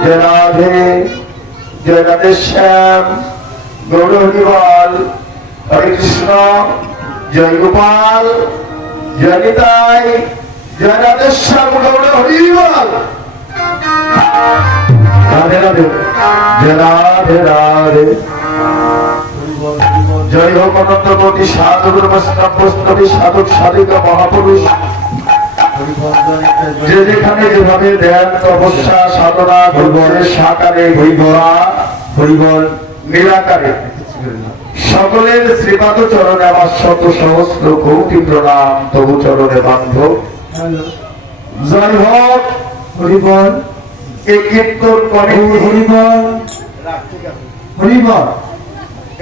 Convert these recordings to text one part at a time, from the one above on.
जय राधे जय राधे श्याम गौर हरिवाल हरे कृष्ण जय गोपाल जय निताई जय राधे श्याम गौर हरिवाल राधे राधे जय राधे राधे जय हो अनंत कोटि साधु वैष्णव साधक साधिका महापुरुष যে যেখানে যেভাবে ধ্যান তপস্যা সাধনা করছে সাকারে হরিবল নিরাকারে সকলের শ্রীপাদ চরণে আমার শত সহস্র কোটি প্রণাম তবু চরণে বান্ধব জয় হোক হরিবল এই কীর্তন করে হরিবল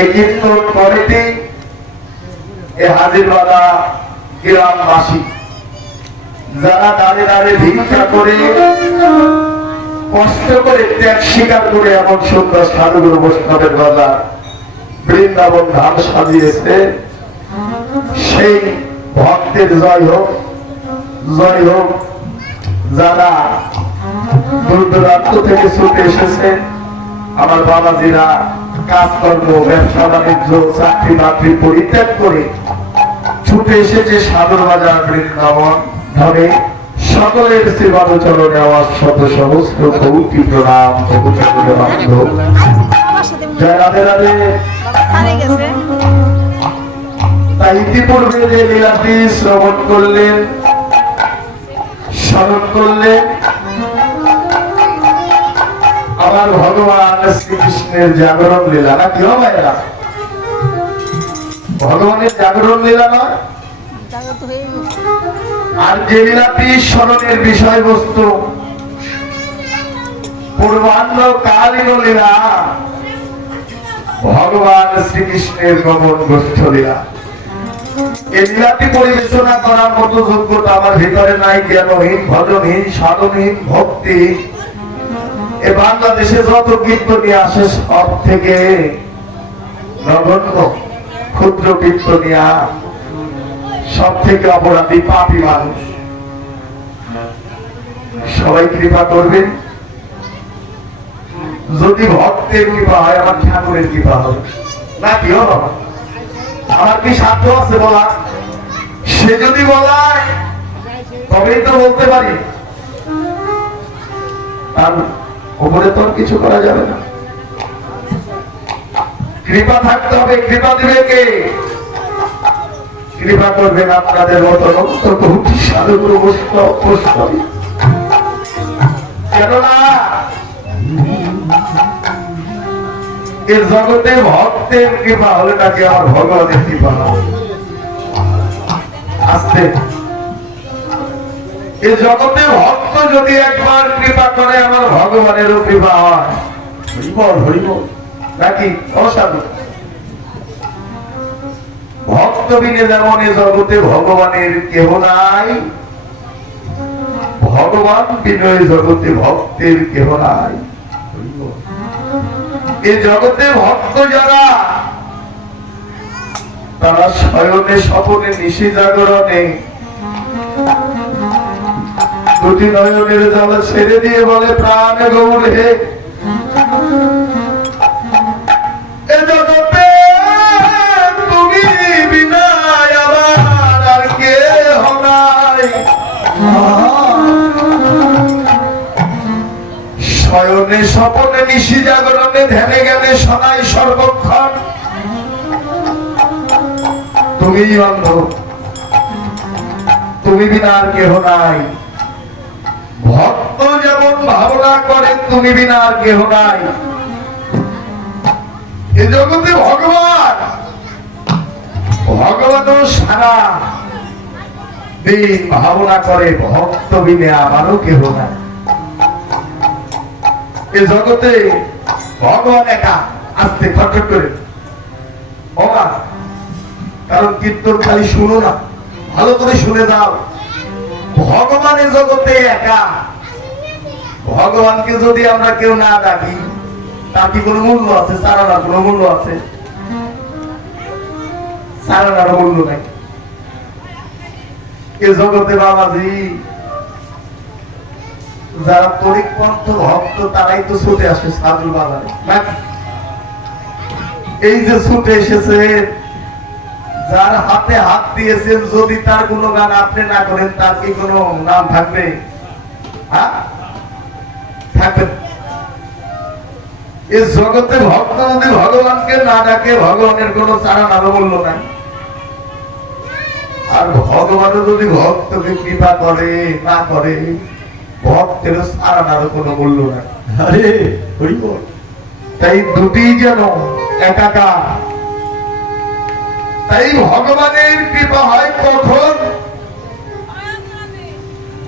এই কীর্তন করেটি এ হাজিরবাদা গ্রামবাসী যারা দাঁড়িয়ে দাঁড়িয়ে ভিক্ষা করে কষ্ট করে ত্যাগ স্বীকার করে এমন সুন্দর সাধুগুরু বৈষ্ণবের বাজার বৃন্দাবন ধাম সাজিয়েছে সেই ভক্তের জয় হোক যারা দূর দূরান্ত থেকে ছুটে এসেছে আমার বাবাজিরা কাজকর্ম ব্যবসা বাণিজ্য চাকরি বাকরি পরিত্যাগ করে ছুটে এসেছে সাধুর বাজার বৃন্দাবন ধরে সকলের সেবাদ চরণে আমার শত সহস্র কোটি প্রণাম তবু চরণে বান্ধব জয় রাধে রাধে। তাই ইতিপূর্বে যে লীলাটি শ্রবণ করলেন স্মরণ করলেন আমার ভগবান শ্রীকৃষ্ণের জাগরণ লীলা না কি ভাইরা ভগবানের জাগরণ লীলা নয় আর যে লীলাটি স্মরণের বিষয়বস্তু পূর্বাহ্ন কালীন লীলা ভগবান শ্রীকৃষ্ণের গমন গোষ্ঠ লীলা। এই লীলাটি পরিবেশনা করার মতো যোগ্যতা আমার ভিতরে নাই। জ্ঞানহীন ভজনহীন সাধনহীন ভক্তি এ বাংলাদেশে যত কীর্তনী আসে সব থেকে নগণ্য ক্ষুদ্র কীর্তনিয়া সব থেকে অপরাধী পাপী মানুষ। সবাই কৃপা করবেন। যদি ভক্তের কৃপা হয় আমার ঠাকুরের কৃপা হবে না কি হলো আমার কি সাধ্য আছে বলা? সে যদি বলায় তবেই তো বলতে পারি, তার উপরে তো কিছু করা যাবে না। কৃপা থাকতে হবে। কৃপা দিবে কে? কৃপা করবেন আপনাদের মতো অনন্ত কোটি সাধুগুরু বৈষ্ণবী। কেননা এর জগতে ভক্তের কৃপা হলে নাকি আমার ভগবানের কৃপা হবে। আসতে এ জগতে ভক্ত যদি একবার কৃপা করে আমার ভগবানেরও কৃপা হয়। হরিবল হরিবল নাকি অসাধু ভক্ত বিনে যেমন এ জগতে ভগবানের কেহ নাই, ভগবান বিনয় জগতে ভক্তের কেহ নাই। এ জগতে ভক্ত যারা তারা শয়নে স্বপনে নিশি জাগরণে দুটি নয়নের জল ছেড়ে দিয়ে বলে প্রাণ গৌর হে এ জগতে তুমি বিনা আমার আর কেহ নাই। শয়নে স্বপনে নিশি জাগরণে ধ্যানে জ্ঞানে শোনাই সর্বক্ষণ তুমি অন্ধ, তুমি বিনা আর কেহ নাই। ভক্ত যেমন ভাবনা করে তুমি বিনা আর কেহ নাই। এ জগতে ভগবানও সারা দিন ভাবনা করে ভক্ত বিনে আমারও কেহ নাই। এ জগতে ভগবান একা। আস্তে খটখট করে বাবা, কারণ কীর্তন খালি শুনো না, ভালো করে শুনে যাও। ভগবানের জগতে একা। ভগবানকে যদি আমরা কেউ না ডাকি তার কি কোনো মূল্য আছে? সারানার কোনো মূল্য আছে? সারানার মূল্য নাই। এ জগতে বাবাজি যারা তরিক পন্থ ভক্ত তারাই তো ছুটে আসে সাধুর বাজারে। এই যে ছুটে এসেছে, যার হাতে হাত দিয়েছেন, যদি তার কোনো গান আপনি না করেন তার কি কোনো নাম থাকবে? থাকবে। এই জগতে ভক্ত যদি ভগবানকে না ডাকে ভগবানের কোনো চারা নামে বললো না। আর ভগবানও যদি ভক্তকে কৃপা করে না করে ভক্তের চারা নামে কোনো মূল্য নাই। আরে তাই দুটি যেন একাকার। তাই ভগবানের কৃপা হয় কখন?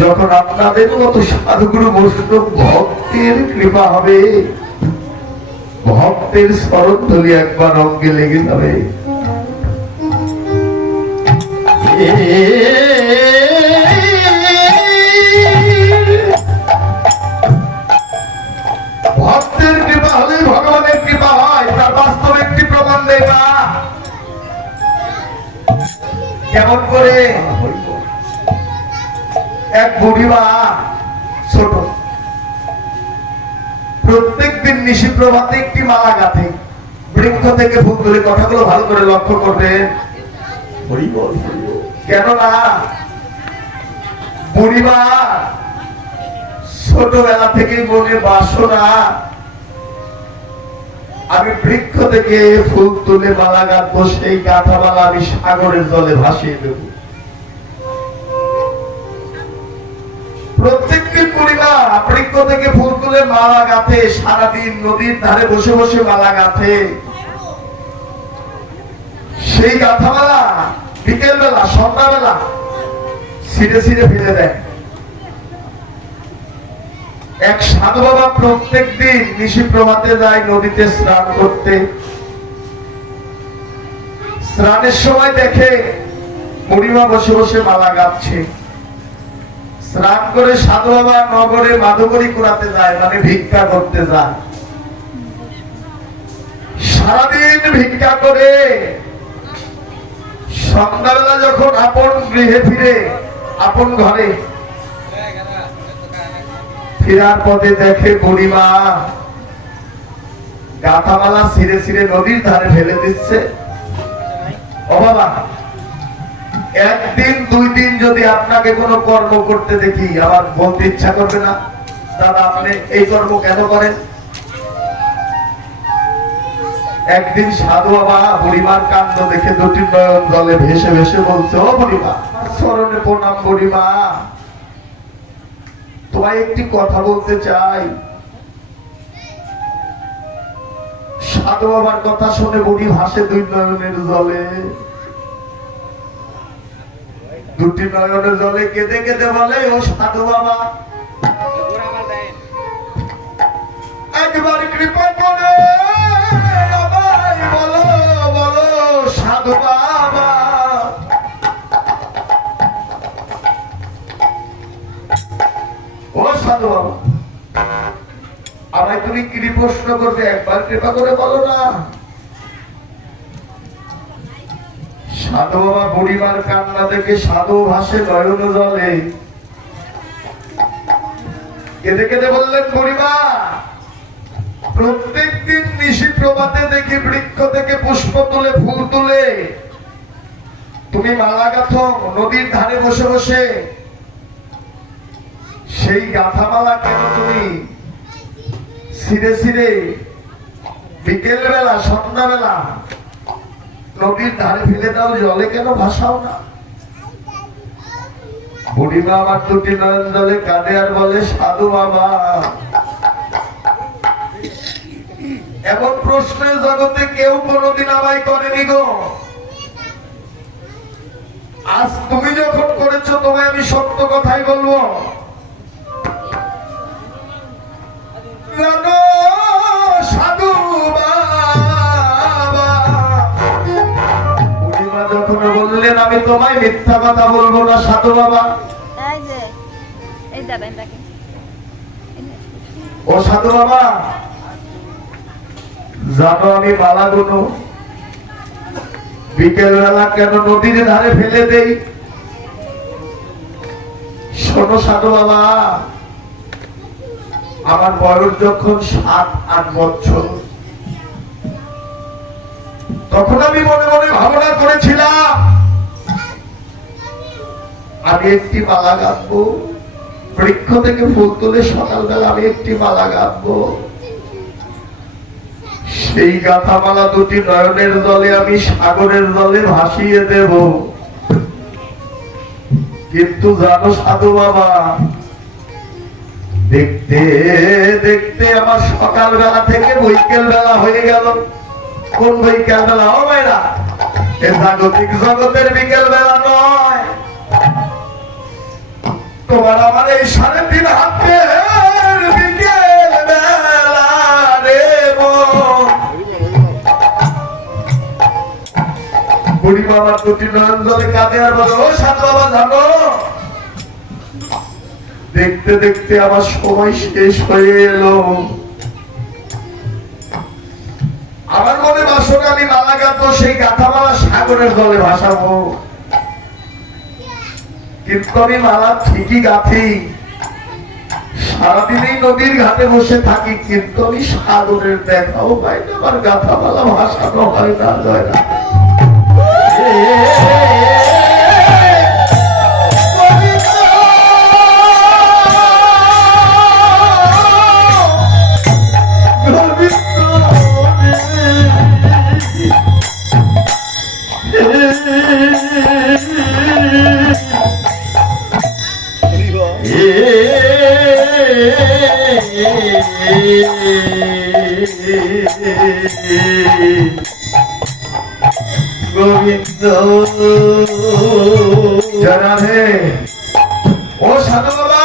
যখন আপনাদের মতো সাধুগুরু বৈষ্ণব ভক্তের কৃপা হবে, ভক্তের শরৎ-ধ্বনি একবার অঙ্গে লেগে যাবে। ভক্তের কৃপা হলে ভগবানের কৃপা হয়, তার বাস্তব একটি প্রমাণ দেবা। কেমন করে? এক বুড়িমা ছোট, প্রত্যেক দিন নিশি প্রভাতে একটি মালা গাঁথে, বৃক্ষ থেকে ফুল তুলে। কথাগুলো ভালো করে লক্ষ্য করবেন। কেননা বুড়িমা ছোটবেলা থেকে মনে বাসনা, আমি বৃক্ষ থেকে ফুল তুলে মালা গাঁথবো, সেই গাঁথা মালা আমি সাগরের জলে ভাসিয়ে দেব। প্রত্যেকদিন বুড়িমা বৃক্ষ থেকে ফুল তুলে মালা গাঁথে, সারাদিন নদীর ধারে বসে বসে মালা গাঁথে। সেই গাঁথা মালা বিকেল বেলা সন্ধ্যাবেলা ছিঁড়ে ছিঁড়ে ফেলে দেয়। এক সাধু বাবা প্রত্যেক দিন নিশি প্রভাতে যায় নদীতে স্নান করতে। স্নানের সময় দেখে বুড়িমা বসে বসে মালা গাঁথছে। স্নান করে সাধু বাবা নগরে মাধুকরী কুড়াতে যায়, মানে ভিক্ষা করতে যায়। সারাদিন ভিক্ষা করে সন্ধ্যাবেলা যখন আপন গৃহে ফিরে, আপন ঘরে ফেরার পথে দেখে বুড়িমা গাঁথামালা ছিঁড়ে ছিঁড়ে নদীর ধারে ফেলে দিচ্ছে। ও বাবা, একদিন দুই দিন যদি আপনাকে কোনো কর্ম করতে দেখি, আমার বলতে ইচ্ছা করবে না দাদা আপনি এই কর্ম কেন করেন? একদিন সাধু বাবা বুড়িমার কাণ্ড দেখে দুটি নয়ন জলে ভেসে ভেসে বলছে, ও বুড়িমা, চরণে প্রণাম বুড়িমা, তোমায় একটি কথা বলতে চাই। সাধু বাবার কথা শুনে বুড়ি ভাসে দুই নয়নের জলে। দুটি নয়নের জলে কেঁদে কেঁদে বলে, ও সাধু বাবা, একবার কৃপা করে বলো বলো সাধু বাবা, ও সাধু বাবা, আমায় তুমি কি প্রশ্ন করবে, একবার কৃপা করে বলো না। সাধু বাবা বুড়িমার কান্না দেখে সাধু ভাসে নয়ন জলে, কেঁদে কেঁদে বললেন, বুড়িমা, প্রত্যেক দিন নিশি প্রভাতে দেখি বৃক্ষ থেকে পুষ্প তুলে ফুল তুলে তুমি মালা গাঁথো নদীর ধারে বসে বসে। সেই গাঁথা মালা কেন তুমি ছিঁড়ে ছিঁড়ে বিকেল বেলা সন্ধ্যাবেলা নদীর ধারে ফেলে দাও, জলে কেন ভাসাও না? বুড়িমা আমার দুটি নয়ন জলে কাঁদে আর বলে, সাধু বাবা, এমন প্রশ্নের জগতে কেউ কোনোদিন আমায় করেনি গো। আজ তুমি যখন করেছো তোমায় আমি সত্য কথাই বলবো। সাধু বাবা, বুড়িমা যখন বললেন, আমি তোমায় মিথ্যা কথা বলবো না সাধু বাবা। ও সাধু বাবা, জানো আমি মালাগুলো বিকেল বেলা কেন নদীর ধারে ফেলে দেই? শোনো সাধু বাবা, আমার বয়স যখন 7-8 বছর, তখন আমি মনে মনে ভাবনা করেছিলাম আমি একটি মালা গাঁথবো, বৃক্ষ থেকে ফুল তুলে সকালবেলা আমি একটি মালা গাঁথবো, সেই গাঁথা মালা দুটি নয়নের জলে আমি সাগরের জলে ভাসিয়ে দেব। কিন্তু জানো সাধু বাবা, দেখতে দেখতে আমার সকালবেলা থেকে বৈকাল বেলা হয়ে গেল। কোন বৈকাল বেলা? ও ভাইরা, এ জাগতিক জগতের বিকেল বেলা নয়, তোমার আমার এই 3.5 হাতের বিকেল বেলা রে। বুড়ি বাবার দুটি নয়ন জলে কাঁদে আর বলো, ও সাধু বাবা জানো, দেখতে দেখতে আমার সময় শেষ হয়ে এলো। আমার মনে বাসনা আমি মালা গাঁথবো, সেই গাঁথা মালা সাগরের জলে ভাসাবো। কিন্তু আমি মালা ঠিকই গাঁথি, সারাদিনই নদীর ঘাটে বসে থাকি, কিন্তু আমি সাগরের দেখাও পাই না, আমার গাঁথা মালা ভাসানো হয় না। যায় না গোবিন্দ জানে। ও সাধু বাবা,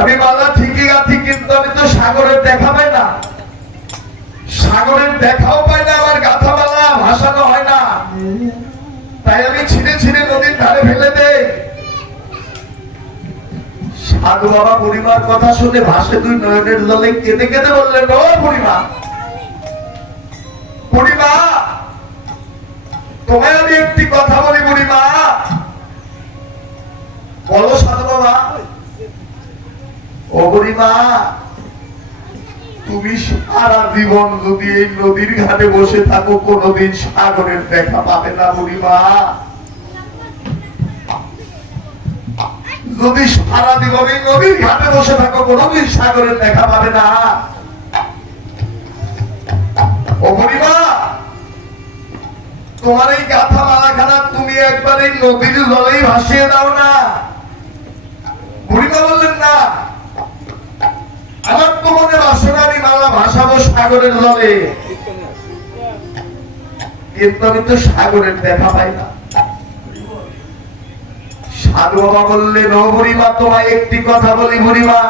আমি মালা ঠিকই গাঁথি, কিন্তু আমি তো সাগরের দেখা পাই না, সাগরের দেখাও পাই না, আমার গাঁথা মালা ভাসানো হয় না। তাই আমি ছিঁড়ে ছিঁড়ে নদীর ধারে ফেলে দেই। সাধু বাবা বুড়িমার কথা শুনে ভাসে দুই নয়নের জলে কেঁদে কেঁদে বললেন, ও বুড়িমা, বুড়িমা, তোমায় আমি একটি কথা বলি বুড়িমা। বলো সাধু বাবা। ও বুড়িমা, তুমি সারা জীবন যদি এই নদীর ঘাটে বসে থাকো, কোনোদিন সাগরের দেখা পাবে না বুড়িমা। যদি সারা জীবন এই নদীর ঘাটে বসে থাকো, কোনোদিন সাগরের দেখা পাবে না। ও বুড়িমা, তোমার এই গাঁথা মালাখানা তুমি একবার এই নদীর জলেই ভাসিয়ে দাও না। বুড়িমা বললেন, না, আমার তো মনে বাসনা আমি মালা ভাসাবো সাগরের জলে, কিন্তু আমি তো সাগরের দেখা পাই না। সাধু বাবা বললেন, ও বুড়িমা, তোমায় একটি কথা বলি বুড়িমা।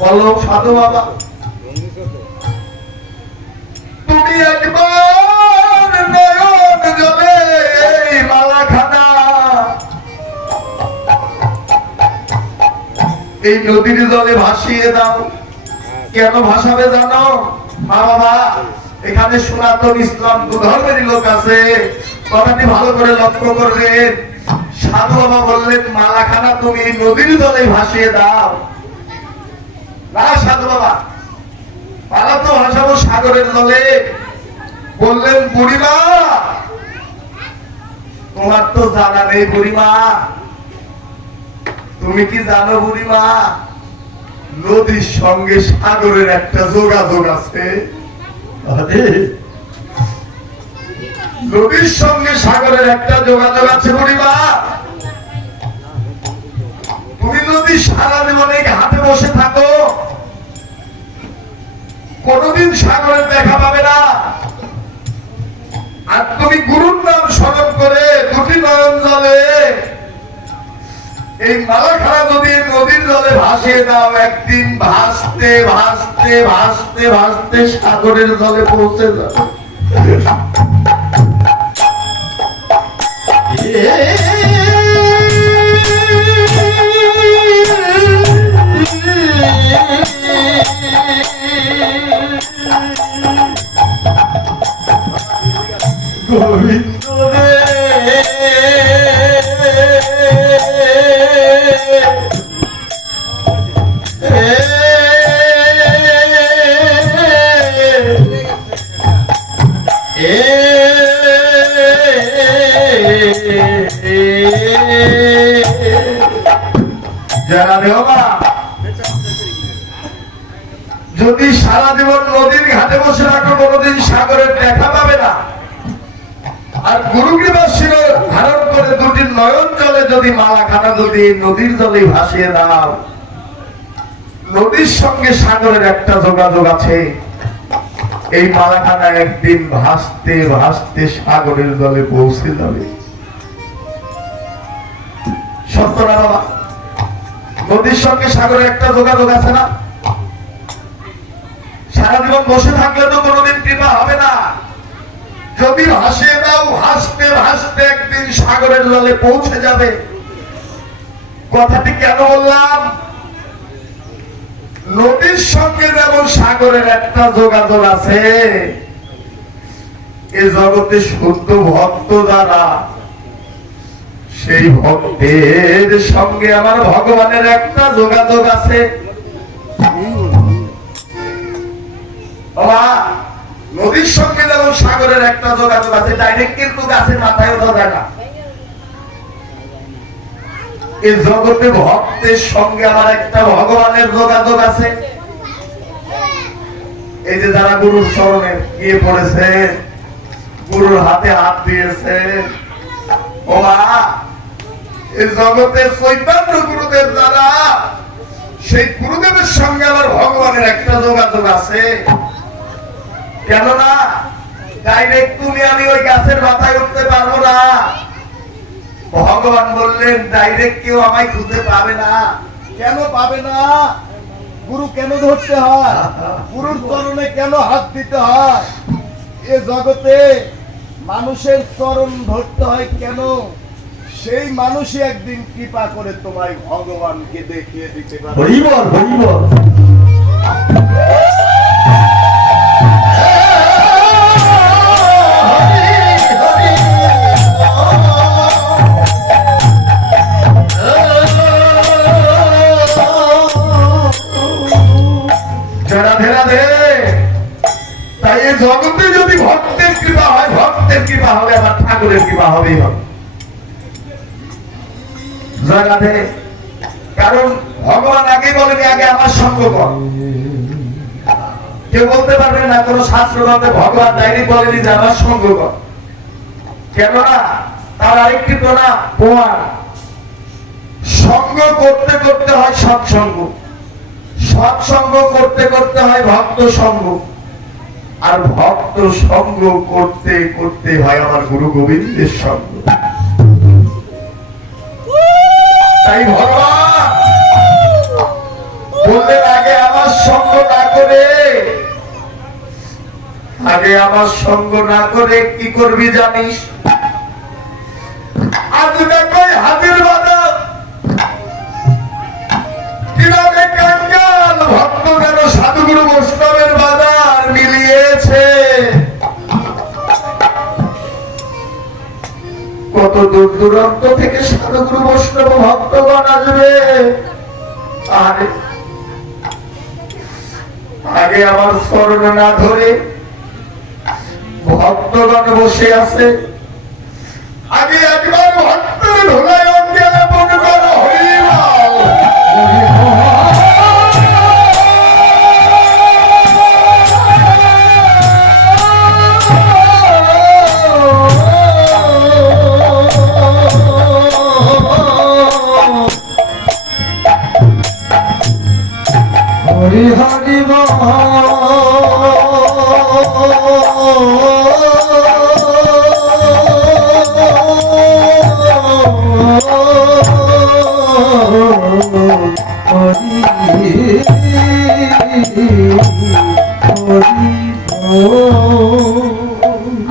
বলো সাধু বাবা। তুমি একবার নয়ন জলে এই মালাখানা এই নদীর জলে ভাসিয়ে দাও। কেন ভাসাবে জানো? মা বাবা, এখানে সনাতন ইসলাম দু ধর্মেরই লোক আছে, কথাটি ভালো করে লক্ষ্য করবেন। সাধু বাবা বললেন, মালাখানা তুমি এই নদীর জলে ভাসিয়ে দাও। না সাধু বাবা, মালা তো ভাসাবো সাগরের জলে। বললেন, বুড়িমা, তোমার তো জানা নেই বুড়িমা। তুমি কি জানো বুড়িমা, নদীর সঙ্গে সাগরের একটা যোগাযোগ আছে। নদীর সঙ্গে সাগরের একটা যোগাযোগ আছে বুড়িমা। তুমি যদি সারা জীবনে ঘাটে বসে থাকো, কোনদিন সাগরের দেখা পাবে না। আর তুমি গুরুর নাম স্মরণ করে দুটি নয়ন জলে এই মালাখানা যদি নদীর জলে ভাসিয়ে দাও, একদিন ভাসতে ভাসতে ভাসতে ভাসতে সাগরের জলে পৌঁছে যাবে। গোবিন্দ রে যদি সারা জীবন নদীর ঘাটে বসে রাখো কোনদিন সাগরের দেখা পাবে না। আর গুরুকৃপা শির ধারণ করে দুটি নয়ন জলে যদি মালাখানা যদি নদীর জলে ভাসিয়ে দাও, নদীর সঙ্গে সাগরের একটা যোগাযোগ আছে। এই মালাখানা একদিন ভাসতে ভাসতে সাগরের জলে পৌঁছে যাবে। সত্য না বাবা? নদীর সঙ্গে সাগরের একটা যোগাযোগ আছে না? সারা জীবন বসে থাকলে তো কোনোদিন কৃপা হবে না। যদি ভাসিয়ে দাও, ভাসতে ভাসতে একদিন সাগরের জলে পৌঁছে যাবে। কথাটি কেন বললাম? নদীর সঙ্গে যেমন সাগরের একটা যোগাযোগ আছে, এ জগতে শুদ্ধ ভক্ত যারা, সেই ভক্তের সঙ্গে আমার ভগবানের একটা যোগাযোগ আছে। নদীর সঙ্গে যেমন সাগরের একটা যোগাযোগ আছে, ডাইরেক্ট কিন্তু গাছের মাথায় ওঠা যায় না। এই জগতে ভক্তের সঙ্গে আমার একটা ভগবানের যোগাযোগ আছে। এই যে যারা গুরুর চরণে গিয়ে পড়েছে, গুরুর হাতে হাত দিয়েছে, ও মা, এই জগতে চৈতন্য গুরুদেব যারা, সেই গুরুদেবের সঙ্গে আমার ভগবানের একটা যোগাযোগ আছে। কেননা ডাইরেক্ট তুমি আমি ওই গাছের মাথায় উঠতে পারবো না। ভগবান বললেন ডাইরেক্ট কেউ আমায় খুঁজে পাবে না। কেন পাবে না? গুরু কেন ধরতে হয়? গুরুর চরণে কেন হাত দিতে হয়? এ জগতে মানুষের চরণ ধরতে হয় কেন? সেই মানুষই একদিন কৃপা করে তোমায় ভগবানকে দেখিয়ে দিতে পারে। হরি বল, হরি বল। জগতে যদি ভক্তের কৃপা হয়, ভক্তের কৃপা হবে, আমার ঠাকুরের কৃপা হবেই হবে জগতে। কারণ ভগবান আগে বলেনি আগে আমার সঙ্গ কর। কেউ বলতে পারবে না, কোন শাস্ত্র মতে ভগবান ডাইরেক্ট বলেনি যে আমার সঙ্গ কর। কেননা তার আরেকটি প্রমাণ, সঙ্গ করতে করতে হয় সৎসঙ্গ, সৎসঙ্গ করতে করতে হয় ভক্ত সঙ্গ, আর ভক্ত সঙ্গ করতে করতে হয় আমার গুরু গোবিন্দের সঙ্গ। তাই ভগবান বললেন আগে আমার সঙ্গ না করে, আগে আমার সঙ্গ না করে কি করবি জানিস? আজ দেখো হাজির বাজার কিভাবে কাঙ্গাল ভক্ত যেন সাধুগুরু বৈষ্ণবের বাজার মিলিয়েছে। কত দূর দূরান্ত থেকে সাধুগুরু বৈষ্ণব ভক্তগণ আসবে। আগে আমার চরণ না ধরে ভক্তগণ বসে আছে, আগে একবার ভক্তের ধুলায় অজ্ঞাপন করো হরি বল। হরি হরি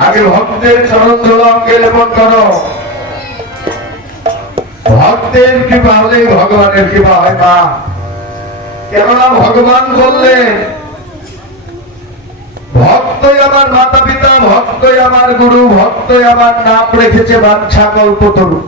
আগে ভক্তের চরণ ধুলা লেপন করো। ভক্তের কৃপা হলে ভগবানের কৃপা হয় না। কেননা ভগবান বললেন ভক্তই আমার মাতা পিতা, ভক্তই আমার গুরু, ভক্তই আমার নাম রেখেছে বাঞ্ছা কল্পতরু।